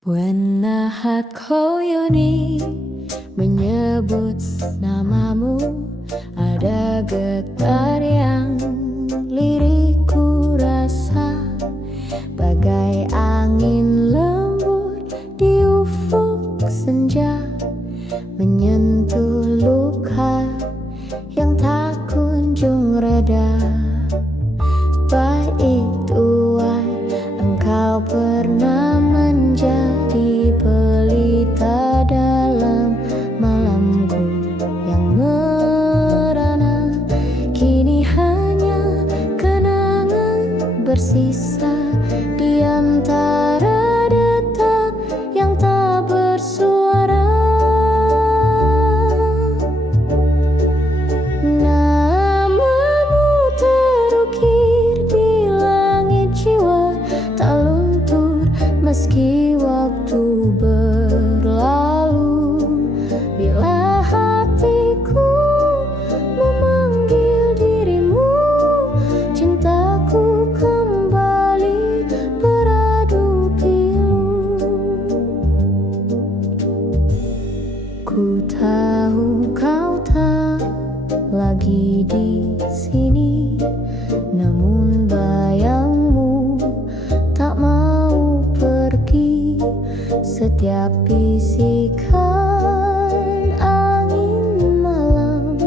Buenahat koyoni menyebut namamu, ada getar yang lirikku rasa, bagai angin lembut di ufuk senja, menyentuh luka yang tak kunjung reda. Baik tuai, engkau pernah menjadi pelita dalam malamku yang merana. Kini hanya kenangan bersisa di antara detak yang tak bersuara. Namamu terukir di langit jiwa, tak luntur meski waktu berlalu. Bila hatiku memanggil dirimu, cintaku kembali beradu pilu. Ku tahu kau tak lagi di sini, namun bayangmu tak mau pergi. Setiap bisikan angin malam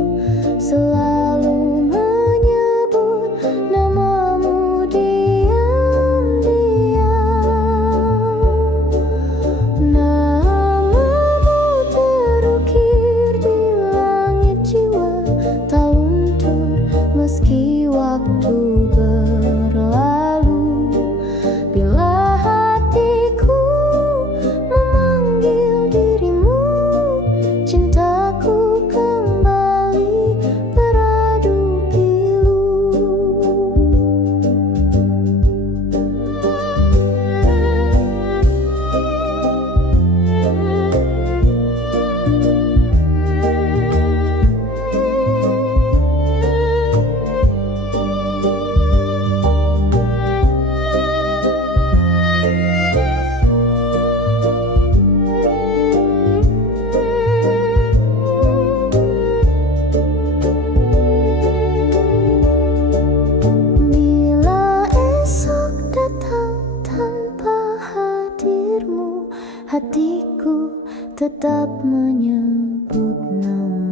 selalu menyebut namamu diam-diam. Namamu terukir di langit jiwa, tak luntur meski waktu berlalu. Bila hatiku memanggil dirimu, cintaku kembali beradu pilu. Bila esok datang tanpa hadirmu, hatiku tetap menyebut namamu.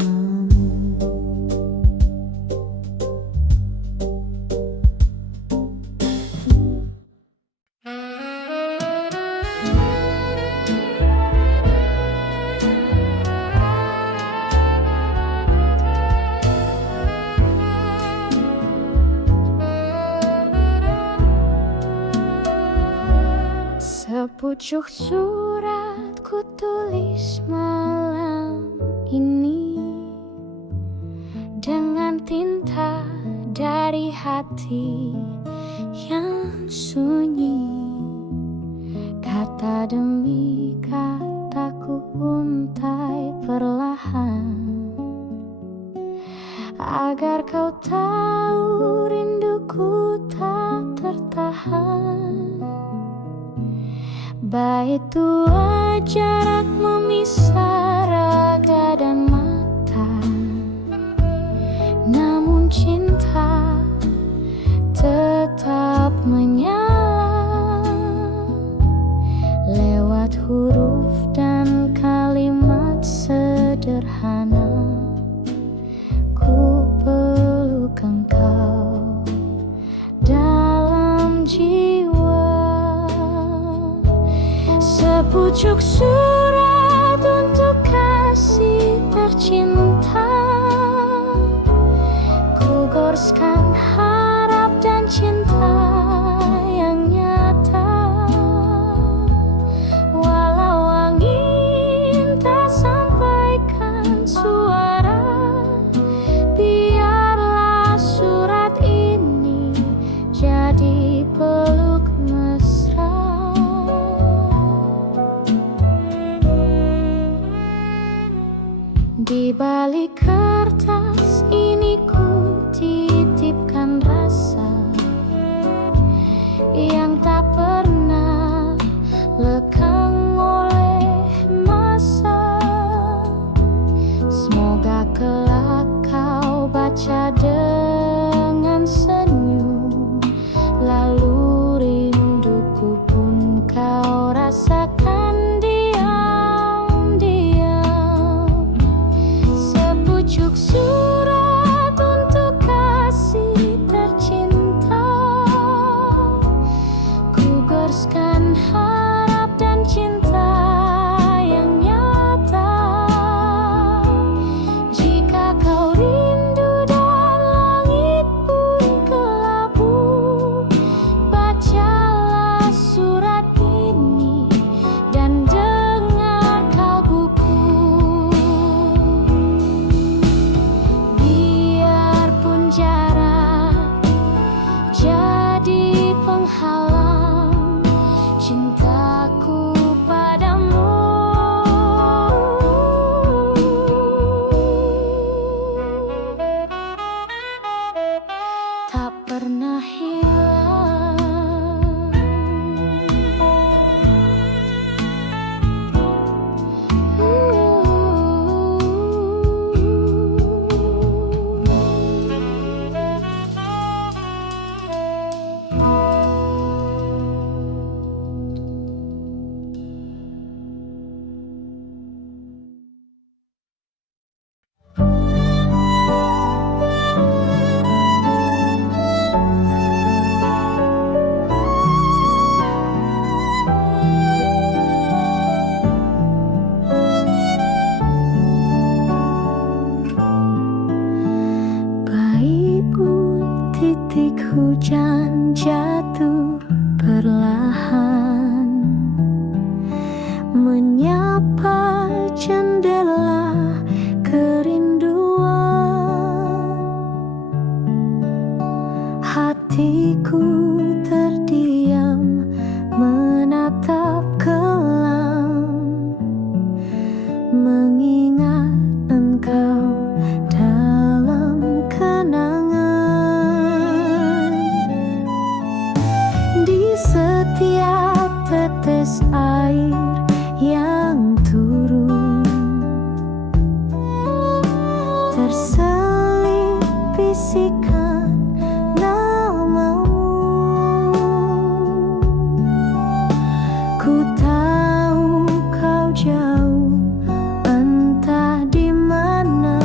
Sepucuk surat ku tulis malam ini dengan tinta dari hati yang sunyi. Kata demi kataku untai perlahan, agar kau tahu rinduku tak tertahan. Baik tua jarak memisah raga dan mata, namun cinta tetap menyala. Lewat huruf dan kalimat sederhana, ku peluk engkau dalam jiwa. Sepucuk surat untuk kasih tercinta, ku goreskan harap dan cinta yang nyata. Walau angin tak sampaikan suara, biarlah surat ini jadi peluk mesra. Di balik kertas ini ku titipkan rasa yang tak pernah lekang menyapa jendela kerinduan. Hatiku terdiam menatap kelam, mengingat engkau dalam kenangan. Di setiap tetes air yang turun, terselip bisikan namamu. Ku tahu kau jauh, entah di mana,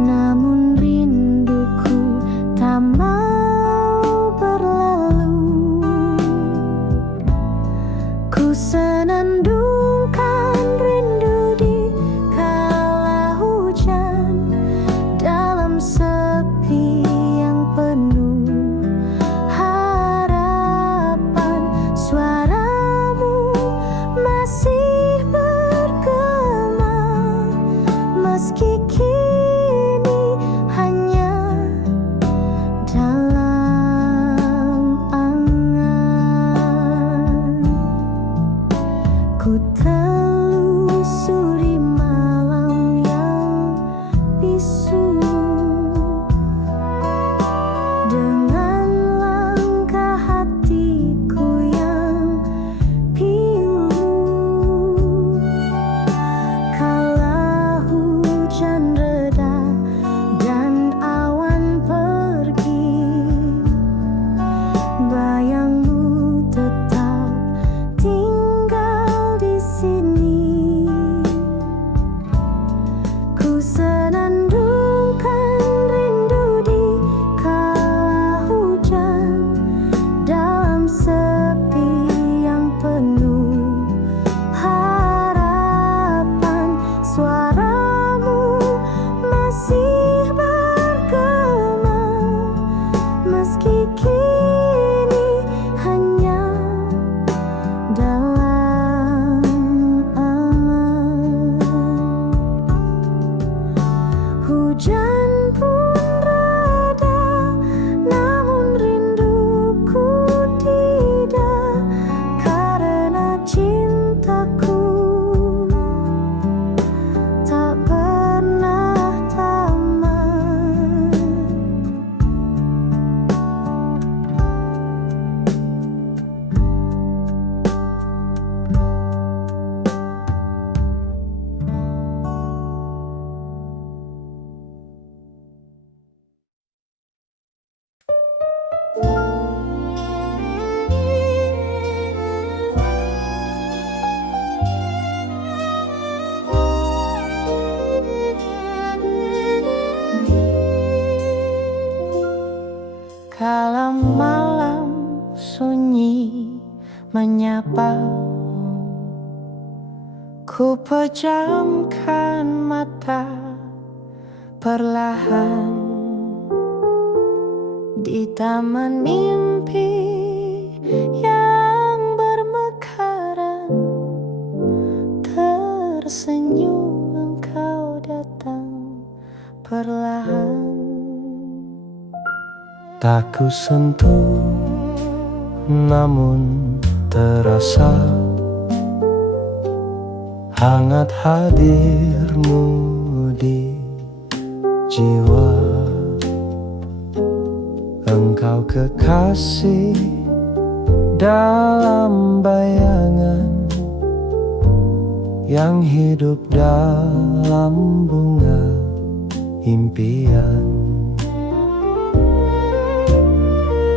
namun rinduku tak mau berlalu. Ku senandungkan rindu di kala hujan, dalam sepi yang penuh harapan. Suaramu masih bergema, meski kini hanya dalam angan. Ku telusuri malam yang bisu, dengan langkah hatiku yang pilu. Kala hujan reda dan awan pergi, bayangmu tetap tinggal di sini. Ku senandungkan rindu di kala hujan, dalam sepi yang penuh harapan. Suaramu masih bergema, meski kini hanya dalam angan. Hujan pun reda, namun rinduku tidak, karena cintaku tak pernah tamat. Kala malam sunyi menyapa, ku pejamkan mata perlahan. Di taman mimpi yang bermekaran, tersenyum engkau datang perlahan. Tak ku sentuh, namun terasa hangat hadirmu di jiwa. Engkau kekasih dalam bayangan yang hidup dalam bunga impian.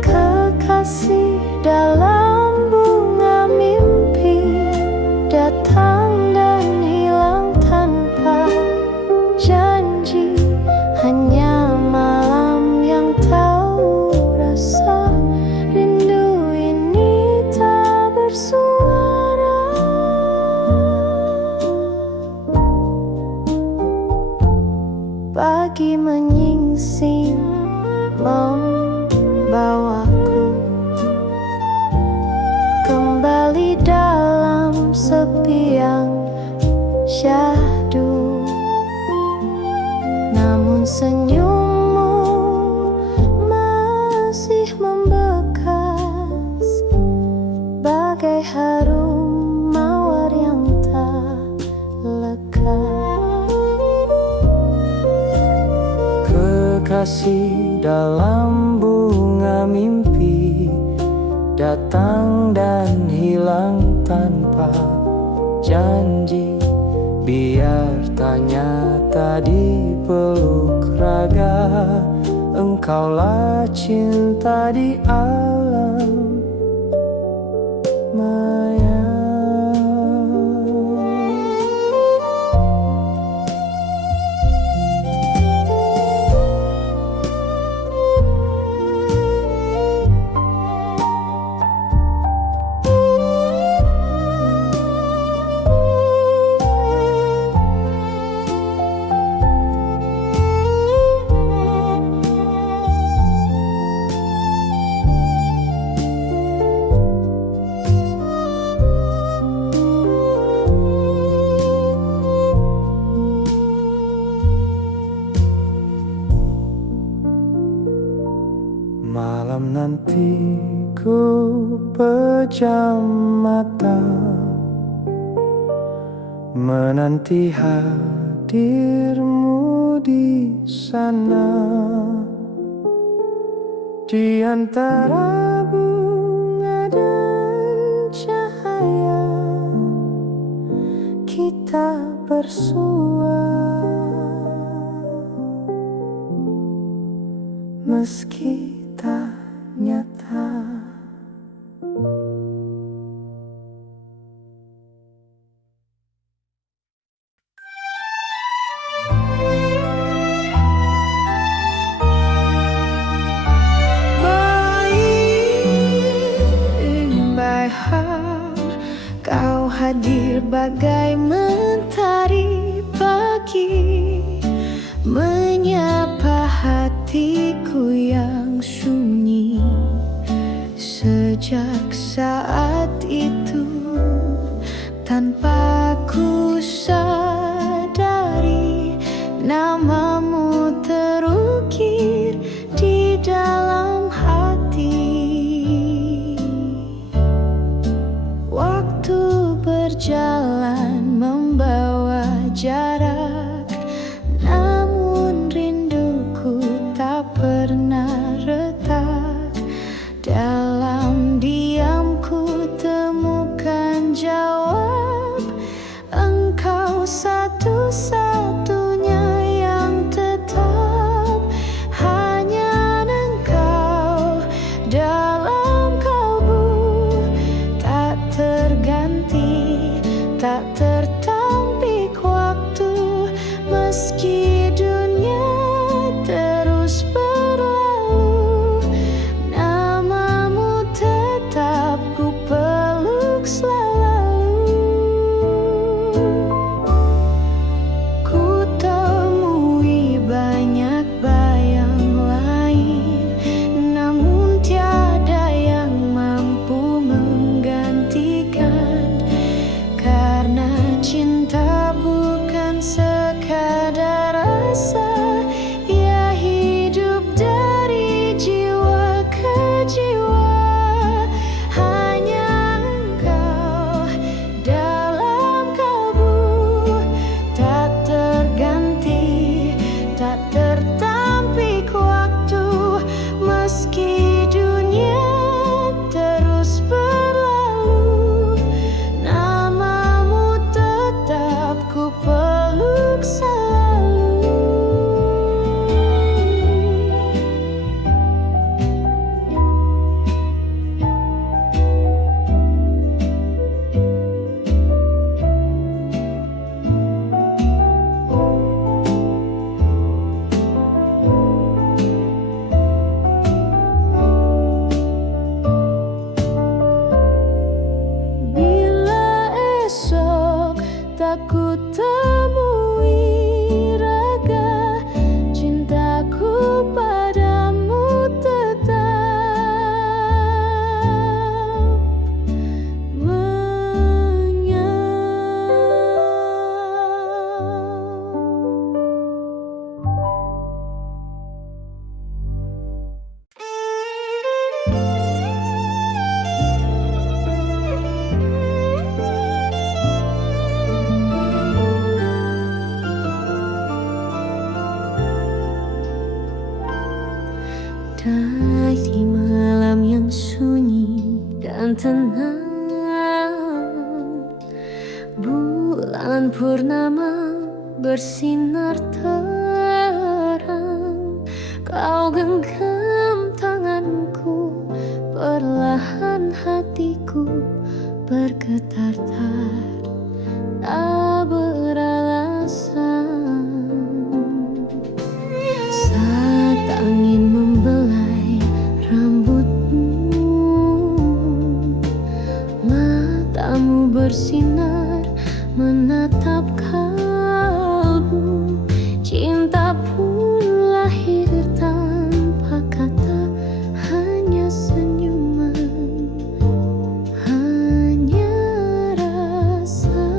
Kekasih dalam bunga mimpi, datang dan hilang tanpa janji. Hanya malam yang tahu rasa, rindu ini tak bersuara. Pagi menyingsing membawaku senyummu masih membekas bagai harum mawar yang tak lekat. Kekasih dalam bunga mimpi, datang dan hilang tanpa janji. Biar tanya tadi peluk raga, engkaulah cinta di alam maya. Malam nanti ku pejam mata, menanti hadirmu di sana. Di antara bunga dan cahaya, kita bersua. Meski tak nyata. In my heart, kau hadir bagai mentari pagi, menyapa hatiku yang sunyi. Sejak saat itu, tanpa ku sadari, namamu terukir di dalam hati. Waktu berjalan membawa jarak, namun rinduku tak pernah retak. Dalam diamku temukan jawab, engkau satu-satunya yang tetap. Hanya engkau dalam kalbu, tak terganti, tak tertampik waktu. Meski dunia terus berlalu, namamu tetap ku peluk selalu. Ku temui banyak bayang lain, namun tiada yang mampu menggantikan. Karena Bulan purnama bersinar terang, kau genggam tanganku, perlahan hatiku bergetar-tar tak beralasan. Saat angin membelai rambutmu, matamu bersinar menatap kalbu. Cinta pun lahir tanpa kata, hanya senyuman, hanya rasa.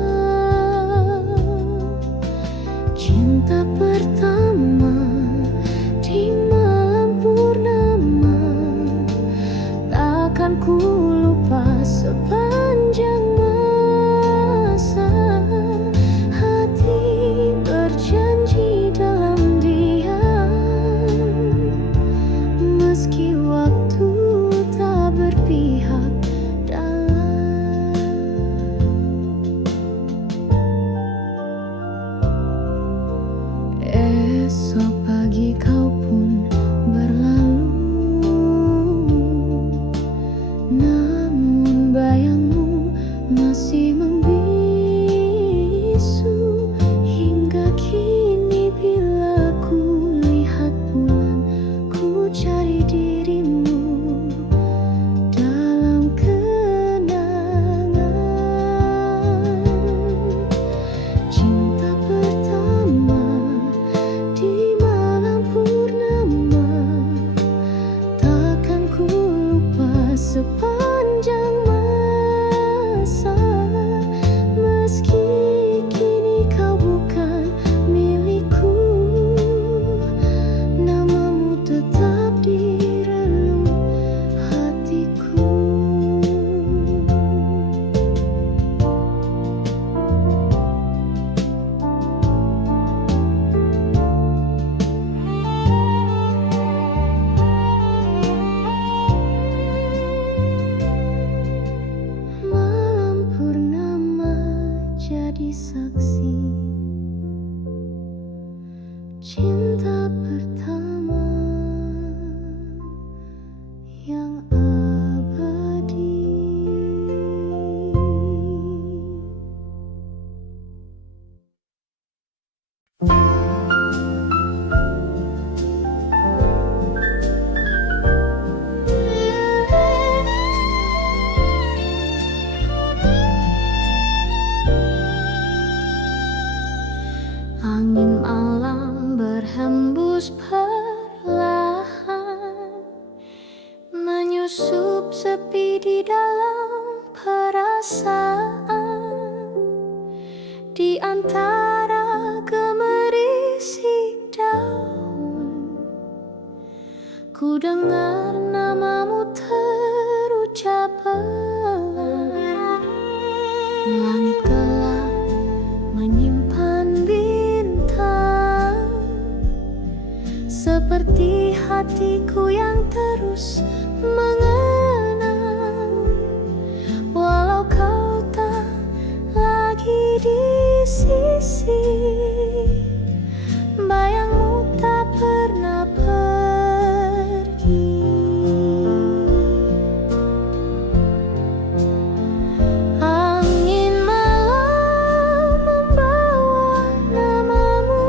Cinta pertama di malam purnama, takkan ku lupa sepanjang masa. Hati berjanji dalam diam, meski waktu tak berpihak dalam. Esok pagi kau pun berlalu, namun bayangmu masih membisu. Hingga kini bila ku lihat bulan, ku cari dirimu dalam kenangan. Cinta pertama di malam purnama, takkan ku lupa sepanjang masa. Meski kini kau bukan milikku, namamu tetap di relung hatiku. Malam purnama jadi saksi cinta pertama yang abadi. Angin malam berhembus perlahan, menyusup sepi di dalam perasaan. Di antara gemerisik daun, ku dengar namamu terucap pelan. Langit gelap menyimpan bintang, seperti hatiku yang terus mengenang. Walau kau tak lagi di sisi, bayangmu tak pernah pergi. Angin malam membawa namamu,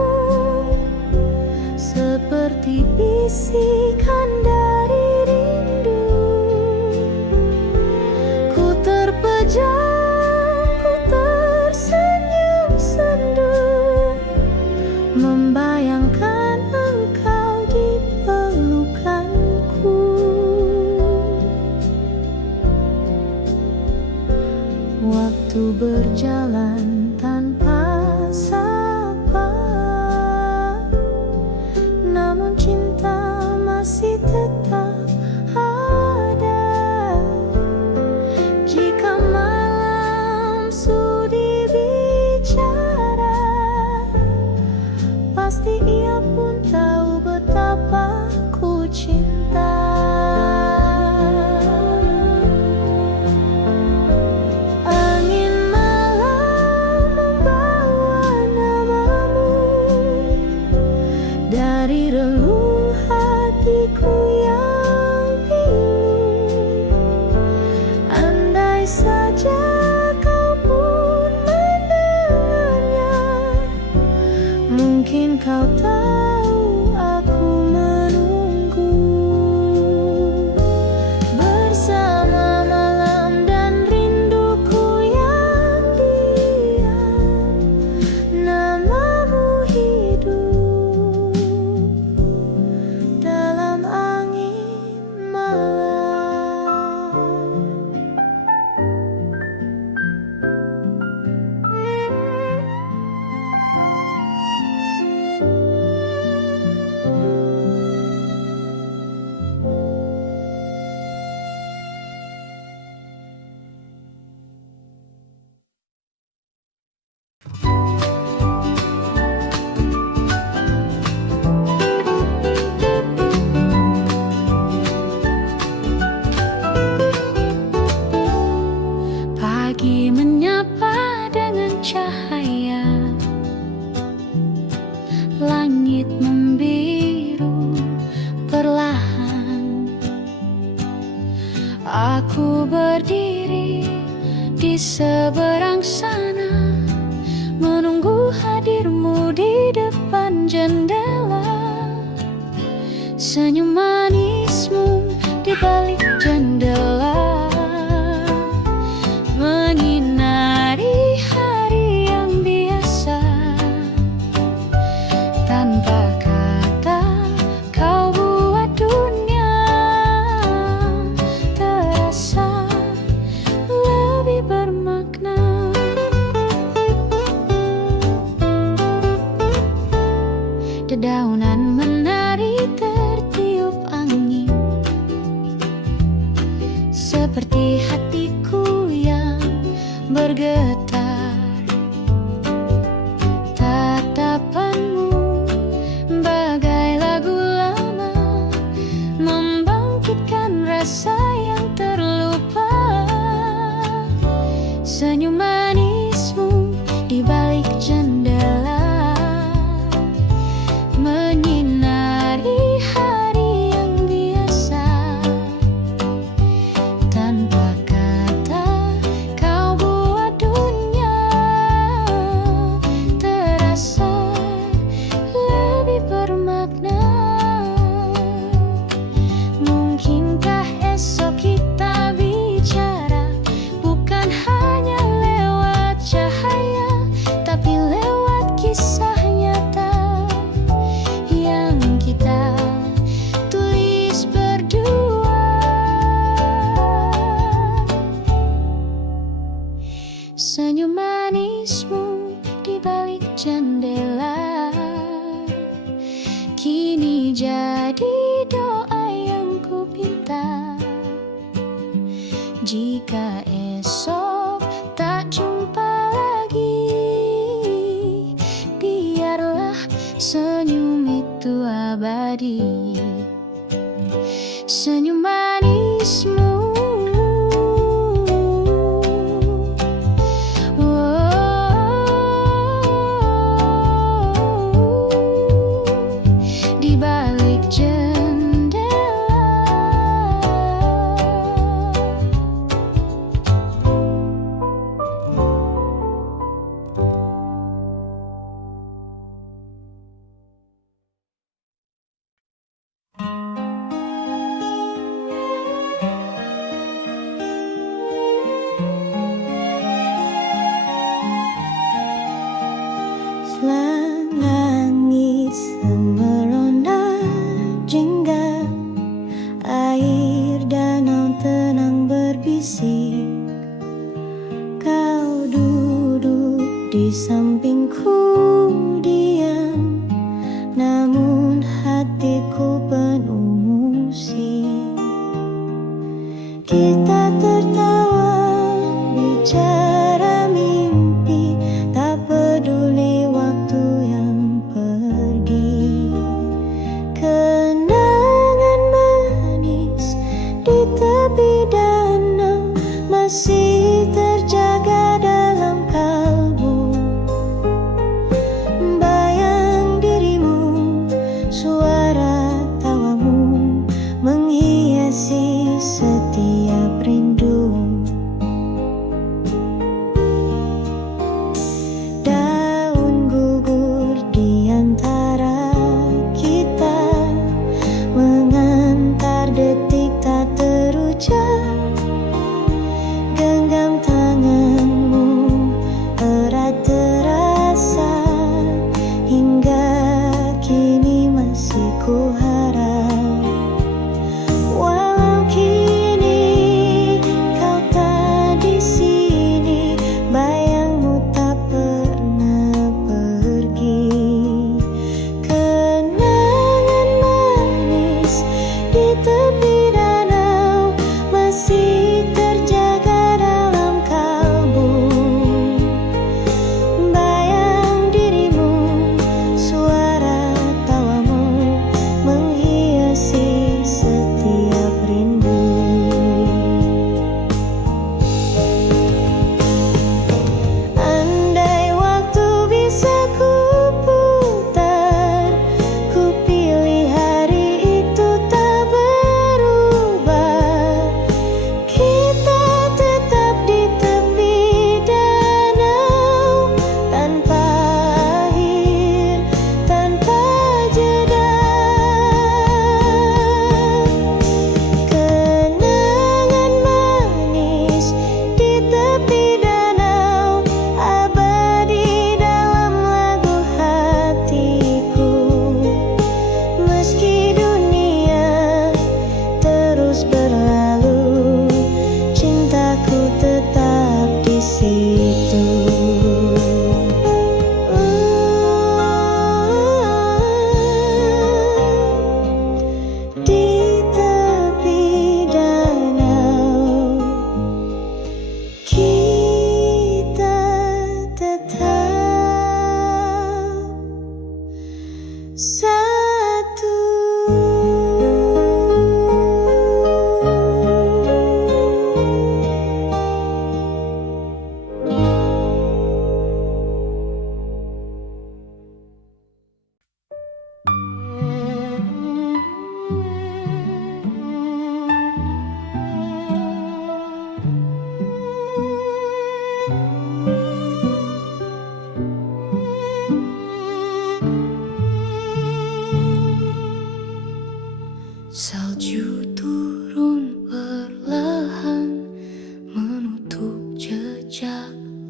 seperti bisikan dari rindu. Ku terpejam, ku tersenyum sendu, membayangkan engkau di pelukanku. Waktu berjalan tanpa sapa, namun cinta masih tetap ada. Jika malam sudi bicara, pasti ia pun tahu betapa ku cinta. Angin malam cahaya. Langit membiru perlahan. Aku berdiri di seberang sana, menunggu hadirmu di depan jendela. Senyum manismu di balik jendela menyinari hari yang biasa. Tanpa kata kau buat dunia terasa lebih bermakna. Dedaunan menari tertiup angin, seperti hatiku yang bergetar. Tatapanmu bagai lagu lama, membangkitkan rasa yang terlupa. Senyum manismu di balik jendela menyinari hari yang biasa. Tanpa kata kau buat dunia terasa lebih bermakna. Mungkinkah esok kita bicara bukan hanya lewat cahaya, tapi lewat kisah nyata yang kita tulis berdua. Senyum manismu di balik jendela kini jadi doa yang ku pinta. Jika esok tak jumpa lagi, biarlah senyum itu abadi. Senyum manismu di balik jendela. Langit semerona jingga, air danau tenang berbisik. Kau duduk di sampingku diam, namun hatiku penuh musik. Kita tertawa bicara mimpi, tak peduli waktu yang pergi. Kenangan manis di tepi danau masih terjaga dalam kalbu.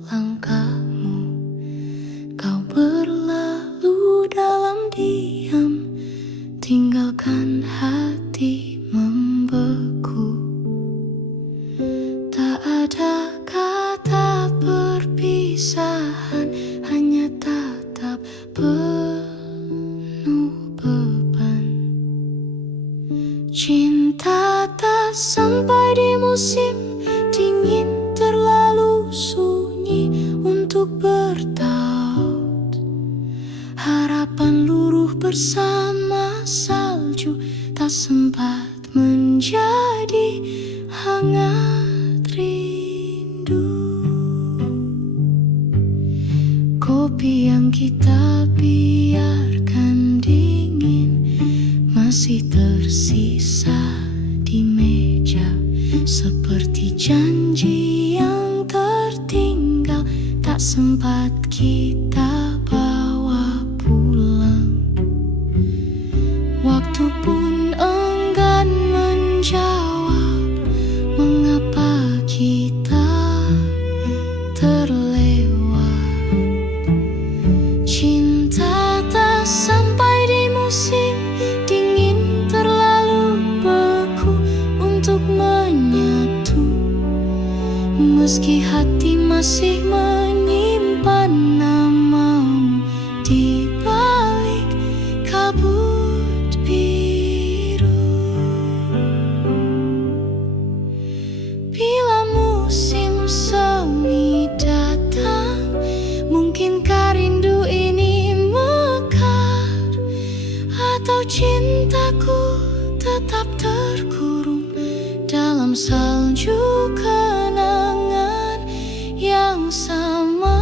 langkahmu. Kau berlalu dalam diam, tinggalkan hati membeku. Tak ada kata perpisahan, hanya tatap penuh beban. Cinta tak sampai di musim dingin, terlalu sunyi untuk bertaut. Harapan luruh bersama salju, tak sempat menjadi hangat rindu. Kopi yang kita biarkan dingin masih tersisa di meja, seperti janji yang tertinggal tak sempat kita bawa pulang. Waktu pun enggan menjawab mengapa kita terlewat. Cinta tak sampai di musim dingin, terlalu beku untuk menyatu. Meski hati masih menyimpan namamu di balik kabut biru. Bila musim semi datang, mungkinkah rindu ini mekar, atau cintaku tetap terkurung dalam salju kenangan yang samar.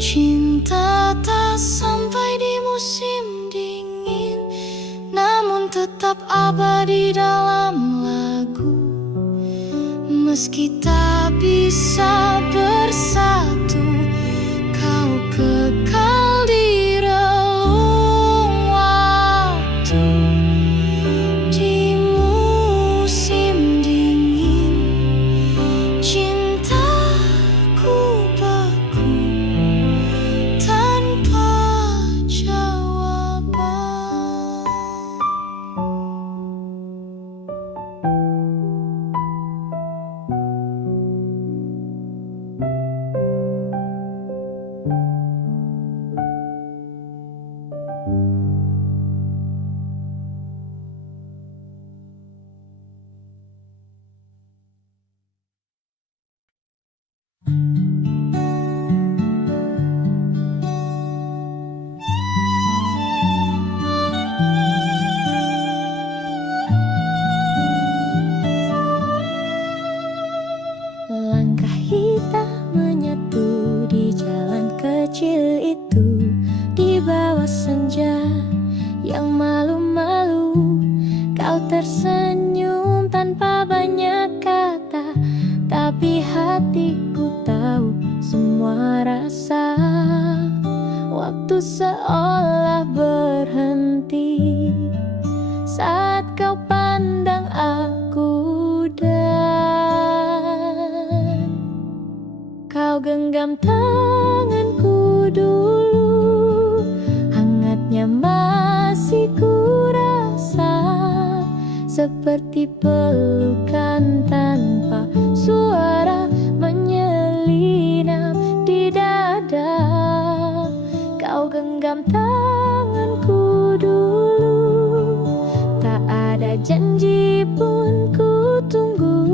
Cinta tak sampai di musim dingin, namun tetap abadi dalam lagu. Meski tak bisa bersatu, kau kekal di relung waktu. Di musim dingin, cintaku beku tanpa jawaban. Langkah kita menyatu di jalan kecil itu, di bawah senja yang malu-malu. Kau tersenyum tanpa banyak kata, tapi hatiku tahu semua rasa. Waktu seolah berhenti saat kau pandang aku, dan kau genggam tanganku dulu. Hangatnya masih ku rasa, seperti pelukan tanpa suara menyelinap di dada. Kau genggam tanganku dulu, tak ada janji pun ku tunggu,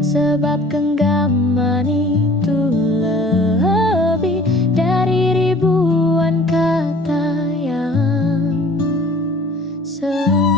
sebab genggaman itu lebih dari ribuan kata yang semu.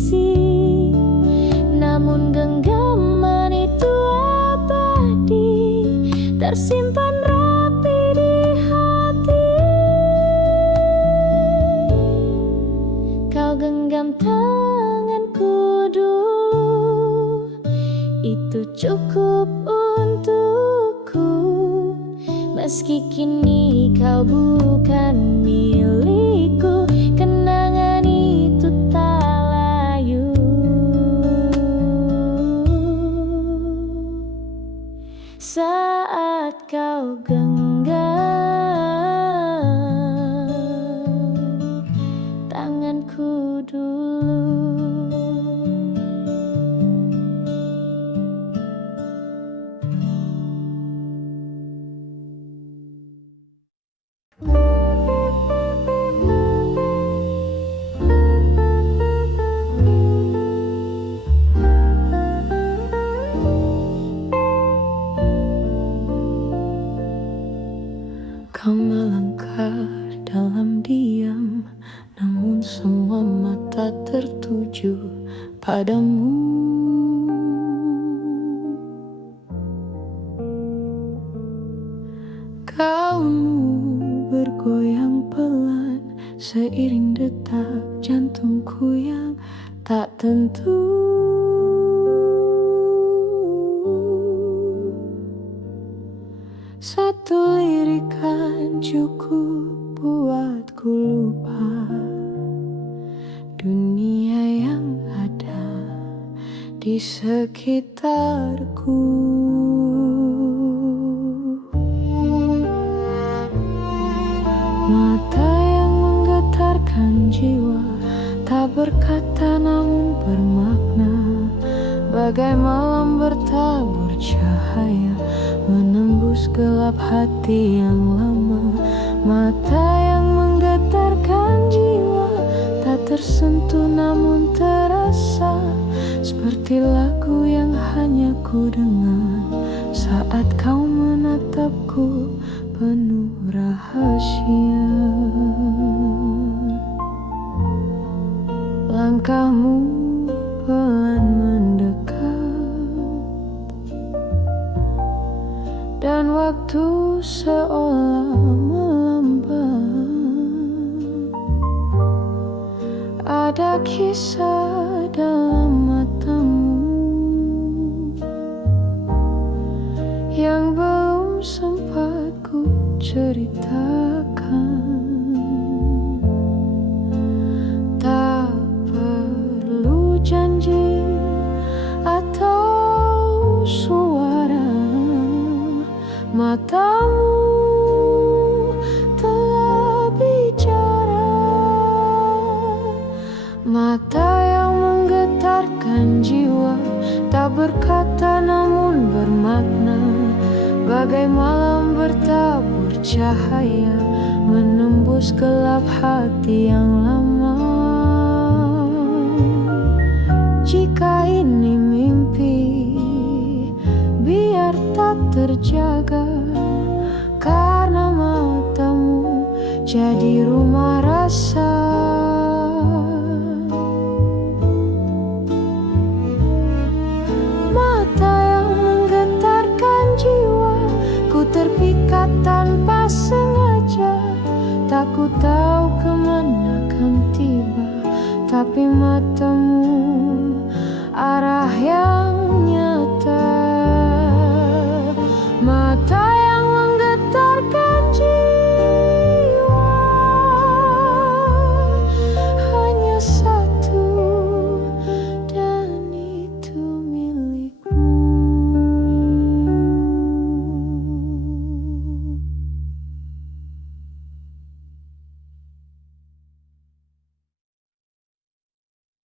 sisi, namun genggaman itu abadi, tersimpan rapi di hati. Kau genggam tanganku dulu, itu cukup untukku. Meski kini kau bukan milikku, kenangan itu tak layu. Saat kau genggam tanganku dulu. Kau melangkah dalam diam, namun semua mata tertuju padamu. Gaunmu bergoyang pelan seiring detak jantungku yang tak tentu. Satu lirikan cukup buatku lupa dunia yang ada di sekitarku. Mata yang menggetarkan jiwa, tak berkata namun bermakna, bagai malam bertabur cahaya menembus gelap hati yang lama. Mata yang menggetarkan jiwa, tak tersentuh namun terasa, seperti lagu yang hanya ku dengar saat kau menatapku penuh rahasia. Langkahmu pelan mendekat, dan waktu seolah melambat. Ada kisah dalam matamu yang belum sempat ku ceritakan. Tak perlu janji atau suara, matamu telah bicara. Mata yang menggetarkan jiwa, tak berkata namun bermakna, bagai malam bertabur cahaya menembus gelap hati yang lama. Jika ini mimpi, biar tak terjaga, karena matamu jadi rumah rasa. Mata yang menggetarkan jiwa, ku terpikat tanpa sengaja. Tak ku tahu kemana kan tiba, tapi matamu